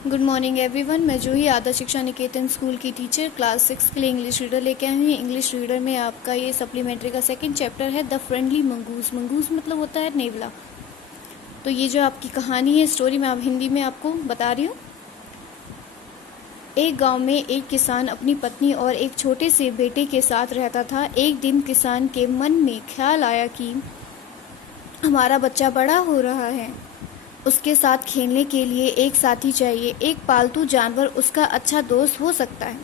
Good morning everyone. मैं जूही आदर्श शिक्षा निकेतन school की टीचर क्लास 6 के लिए इंग्लिश रीडर लेके आई हूँ। इंग्लिश रीडर में आपका ये सप्लीमेंट्री का सेकंड चैप्टर है द फ्रेंडली मंगूस। मंगूस मतलब होता है नेवला। तो ये जो आपकी कहानी है, स्टोरी में आप हिंदी में आपको बता रही हूँ। एक गांव में एक किसान अपनी पत्नी और एक छोटे से बेटे के साथ रहता था। एक दिन किसान के मन में ख्याल आया कि हमारा बच्चा बड़ा हो रहा है, उसके साथ खेलने के लिए एक साथी चाहिए। एक पालतू जानवर उसका अच्छा दोस्त हो सकता है।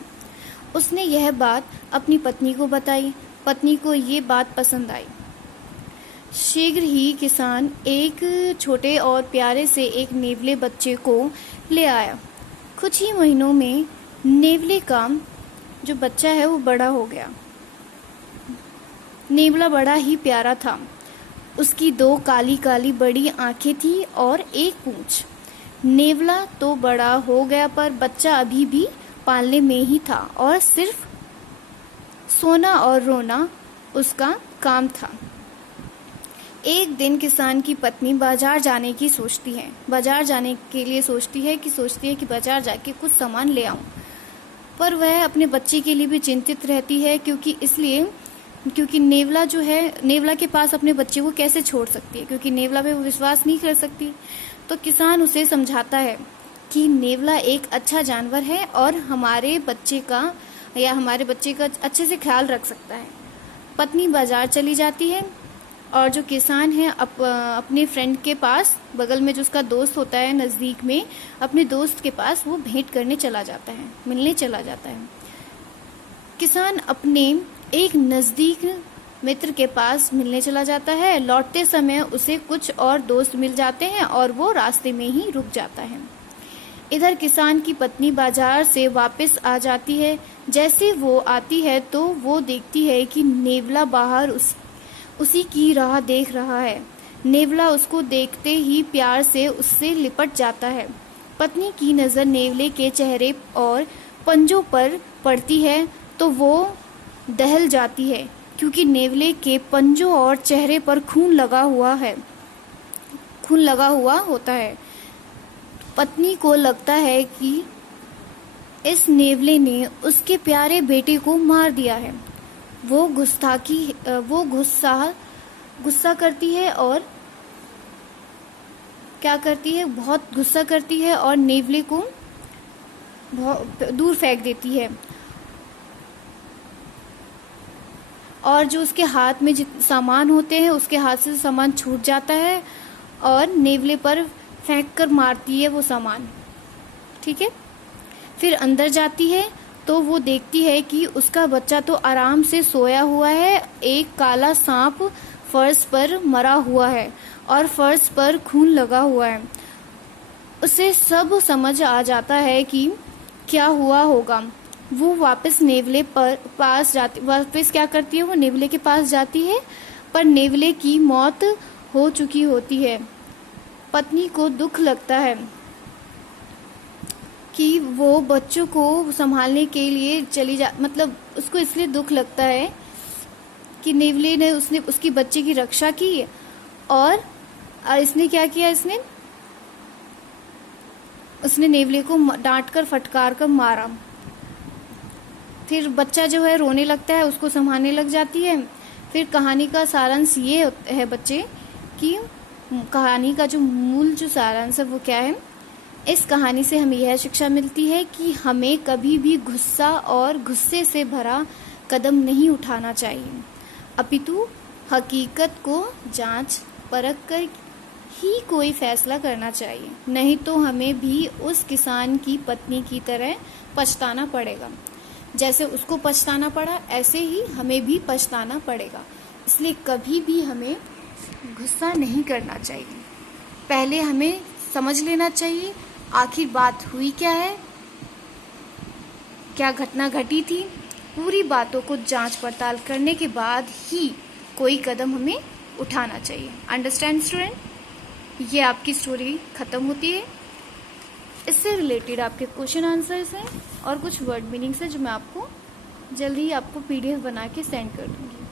उसने यह बात अपनी पत्नी को बताई। पत्नी को ये बात पसंद आई। शीघ्र ही किसान एक छोटे और प्यारे से एक नेवले बच्चे को ले आया। कुछ ही महीनों में नेवले का जो बच्चा है वो बड़ा हो गया। नेवला बड़ा ही प्यारा था। उसकी 2 काली काली बड़ी आंखें थी और एक पूंछ। नेवला तो बड़ा हो गया, पर बच्चा अभी भी पालने में ही था और सिर्फ सोना और रोना उसका काम था। एक दिन किसान की पत्नी बाजार जाने की सोचती है। बाजार जाने के लिए सोचती है कि बाजार जाके कुछ सामान ले आऊं। पर वह अपने बच्चे के लिए भी चिंतित रहती है, क्योंकि नेवला जो है, नेवला के पास अपने बच्चे को कैसे छोड़ सकती है, क्योंकि नेवला पे वो विश्वास नहीं कर सकती। तो किसान उसे समझाता है कि नेवला एक अच्छा जानवर है और हमारे बच्चे का अच्छे से ख्याल रख सकता है। पत्नी बाजार चली जाती है और जो किसान है अपने फ्रेंड के पास, बगल में जो उसका दोस्त होता है नज़दीक में, अपने दोस्त के पास वो भेंट करने चला जाता है, मिलने चला जाता है। किसान अपने एक नज़दीक मित्र के पास मिलने चला जाता है। लौटते समय उसे कुछ और दोस्त मिल जाते हैं और वो रास्ते में ही रुक जाता है। इधर किसान की पत्नी बाजार से वापस आ जाती है। जैसे वो आती है तो वो देखती है कि नेवला बाहर उसी की राह देख रहा है। नेवला उसको देखते ही प्यार से उससे लिपट जाता है। पत्नी की नज़र नेवले के चेहरे और पंजों पर पड़ती है तो वो दहल जाती है, क्योंकि नेवले के पंजों और चेहरे पर खून लगा हुआ होता है। पत्नी को लगता है कि इस नेवले ने उसके प्यारे बेटे को मार दिया है। वो गुस्सा करती है और क्या करती है, बहुत गुस्सा करती है और नेवले को बहुत दूर फेंक देती है। और जो उसके हाथ में सामान होते हैं, उसके हाथ से सामान छूट जाता है और नेवले पर फेंक कर मारती है वो सामान। ठीक है। फिर अंदर जाती है तो वो देखती है कि उसका बच्चा तो आराम से सोया हुआ है। एक काला सांप फर्श पर मरा हुआ है और फर्श पर खून लगा हुआ है। उसे सब समझ आ जाता है कि क्या हुआ होगा। वो वापस क्या करती है, वो नेवले के पास जाती है, पर नेवले की मौत हो चुकी होती है। पत्नी को दुख लगता है कि वो बच्चों को संभालने के लिए मतलब उसको इसलिए दुख लगता है कि नेवले ने उसकी बच्चे की रक्षा की और इसने क्या किया, उसने नेवले को डांट कर फटकार कर मारा। फिर बच्चा जो है रोने लगता है, उसको संभालने लग जाती है। फिर कहानी का सारांश ये है बच्चे कि कहानी का जो मूल जो सारांश है वो क्या है। इस कहानी से हमें यह शिक्षा मिलती है कि हमें कभी भी गुस्सा और गुस्से से भरा कदम नहीं उठाना चाहिए, अपितु हकीकत को जांच परख कर ही कोई फैसला करना चाहिए। नहीं तो हमें भी उस किसान की पत्नी की तरह पछताना पड़ेगा। जैसे उसको पछताना पड़ा, ऐसे ही हमें भी पछताना पड़ेगा। इसलिए कभी भी हमें गुस्सा नहीं करना चाहिए। पहले हमें समझ लेना चाहिए आखिर बात हुई क्या है, क्या घटना घटी थी। पूरी बातों को जांच पड़ताल करने के बाद ही कोई कदम हमें उठाना चाहिए। Understand student. ये आपकी स्टोरी खत्म होती है। इससे रिलेटेड आपके क्वेश्चन आंसर्स हैं और कुछ वर्ड मीनिंग्स हैं जो मैं आपको जल्दी ही पीडीएफ बना के सेंड कर दूंगी।